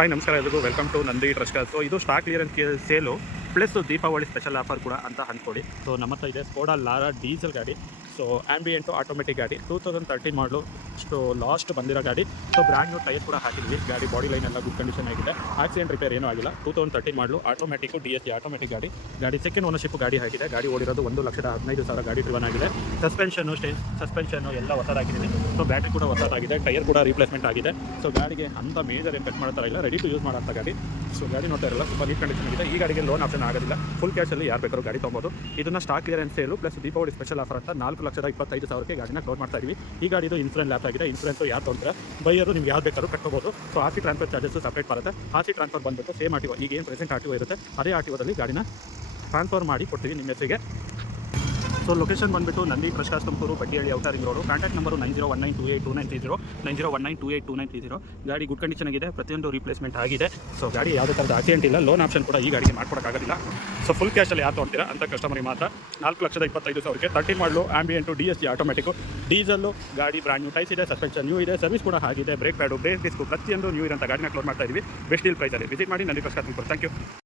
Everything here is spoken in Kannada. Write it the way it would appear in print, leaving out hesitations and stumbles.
ಹಾಯ್ ನಮಸ್ಕಾರ ಎಲ್ರಿಗೂ welcome to Nandi trust. So ಇದು stock clearance sale plus Deepavali special offer ಕೂಡ ಅಂತ ಅಂದ್ಕೊಳ್ಳಿ. ಸೊ ನಮ್ಮ ಹತ್ರ ಇದೆ ಸ್ಕೋಡಾ ಲಾರಾ ಡೀಸೆಲ್ ಗಾಡಿ. ಸೊ ಆಂಬಿಯೆಂಟು ಆಟೋಮೆಟಿಕ್ ಗಾಡಿ 2013 ಮಾಡಲು ಅಷ್ಟು ಲಾಸ್ಟ್ ಬಂದಿರೋ ಗಾಡಿ. ಸೊ ಬ್ರ್ಯಾಂಡ್ ನ್ಯೂ ಟೈರ್ ಕೂಡ ಹಾಕಿದ್ವಿ. ಗಾಡಿ ಬಾಡಿ ಲೈನ್ ಎಲ್ಲ ಗುಡ್ ಕಂಡೀಷನ್ ಆಗಿದೆ. ಆಕ್ಸಿಡೆಂಟ್ ರಿಪೇರ್ ಏನೂ ಆಗಿಲ್ಲ. 2013 ಮಾಡಲು ಆಟೋಮೆಟಿಕ್ DSG ಆಟೋಮೆಟಿಕ್ ಗಾಡಿ ಸೆಕೆಂಡ್ ಓನರ್ಶಿಪ್ ಗಾಡಿ ಆಗಿದೆ. ಗಾಡಿ ಓಡಿರೋದು 1,15,000 ಗಾಡಿ ಡ್ರಿವನ್ ಆಗಿದೆ. ಸಸ್ಪೆನ್ಷನ್ನು ಎಲ್ಲ ಹೊಸದಾಗಿದ್ದೀನಿ. ಸೊ ಬ್ಯಾಟ್ರಿ ಕೂಡ ಹೊಸದಾಗಿದೆ. ಟೈರ್ ಕೂಡ ರೀಪ್ಲೇಸ್ಮೆಂಟ್ ಆಗಿದೆ. ಸೊ ಗಾಡಿಗೆ ಅಂತ ಮೇಜರ್ ಏನು ಕಟ್ ಮಾಡ್ತಾ ಇಲ್ಲ, ರೆಡಿ ಟು ಯೂಸ್ ಮಾಡೋಂಥ ಗಾಡಿ. ಸೊ ಗಾಡಿ ನೋಡ್ತಾ ಇರಲ್ಲ, ತುಂಬ ನೀಟ್ ಕಂಡೀಷನ್ ಆಗಿದೆ. ಈ ಗಾಡಿಗೆ ಲೋನ್ ಆಪ್ಷನ್ ಆಗೋದಿಲ್ಲ. ಫುಲ್ ಕ್ಯಾಶಲ್ಲಿ ಯಾರು ಬೇಕಾದ್ರೂ ಗಾಡಿ ತೊಗೊಬೋದು. ಇದನ್ನು stock clearance sale plus Deepavali special offer ಅಂತ 4,25,000ಕ್ಕೆ ಗಾಡಿನ ಕ್ಲೋಸ್ ಮಾಡ್ತಾ ಇದೀವಿ. ಈ ಗಾಡಿದು ಇನ್ಸೂರೆನ್ಸ್ ಲ್ಯಾಪ್ ಆಗಿದೆ. ಇನ್ಸೂರೆನ್ಸ್ ಯಾರು ತೊಗೊಂಡ್ರೆ ಬೈಯರು ನಿಮ್ಗೆ ಯಾರು ಬೇಕಾದ್ರೂ ಕಟ್ಕೋಬೋದು. So RC transfer charges separate ಬರುತ್ತೆ. ಆರ್ಸಿ ಟ್ರಾನ್ಸ್ಫರ್ ಬಂದುಬಿಟ್ಟು ಸೇಮ್ ಆರ್ಟಿಒ, ಈಗ ಏನು ಪ್ರೆಸೆಂಟ್ ಆರ್ಟಿಒ ಇರುತ್ತೆ ಅದೇ ಆರ್ಟಿಒದಲ್ಲಿ ಗಾಡಿನ ಟ್ರಾನ್ಸ್ಫರ್ ಮಾಡಿ ಕೊಡ್ತೀವಿ ನಿಮ್ಮ ಹೆಸರಿಗೆ. ಸೊ ಲೊಕೇಶನ್ ಬಂದುಬಿಟ್ಟು Nandi trust Tumakuru, Baddihalli, outer ring road. Contact number 9019282930 9019282930. ಗಾಡಿ ಗುಡ್ ಕಂಡೀಷನ್ ಆಗಿದೆ. ಪ್ರತಿಯೊಂದು ರೀಪ್ಲೇಸ್ಮೆಂಟ್ ಆಗಿದೆ. ಸೊ ಗಾಡಿ ಯಾವುದೇ ಥರದ ಆಕ್ಸಿಡೆಂಟ್ ಇಲ್ಲ. ಲೋನ್ ಆಪ್ಷನ್ ಕೂಡ ಈ ಗಾಡಿಗೆ ಮಾಡ್ಕೊಡೋಕ್ಕಾಗೋದಿಲ್ಲ. ಸೊ ಫುಲ್ ಕ್ಯಾಶಲ್ಲಿ ಯಾರು ತೊಗೊಳ್ತೀರಾ ಅಂತ ಕಸ್ಟಮರಿಗೆ ಮಾತ್ರ 4,25,000ಕ್ಕೆ 13 ಮಾಡಲು ಆಂಬಿಯೆಂಟು DSG ಆಟೋಮೆಟಿಕ್ಕು ಡೀಸೆಲ್ಲು ಗಾಡಿ ಬ್ರ್ಯಾಂಡ್ ನ್ಯೂ ಟೈಸ್ ಇದೆ. ಸಸ್ಪೆನ್ಷನ್ ನ್ಯೂ ಇದೆ. ಸರ್ವಿಸ್ ಕೂಡ ಆಗಿದೆ. ಬ್ರೇಕ್ ಪ್ಯಾಡು, ಬ್ರೇಕ್ ಡಿಸ್ಕು ಪ್ರತಿಯೊಂದು ನ್ಯೂ ಇರೋಂಥ ಗಾಡಿನ ಕ್ಲೋಸ್ ಮಾಡ್ತಾ ಇದ್ದೀವಿ ಬೆಸ್ಟ್ ಡೀಲ್ ಪ್ರೈಸಲ್ಲಿ. ವಿಸಿಟ್ ಮಾಡಿ Nandi trust Tumakuru. Thank you.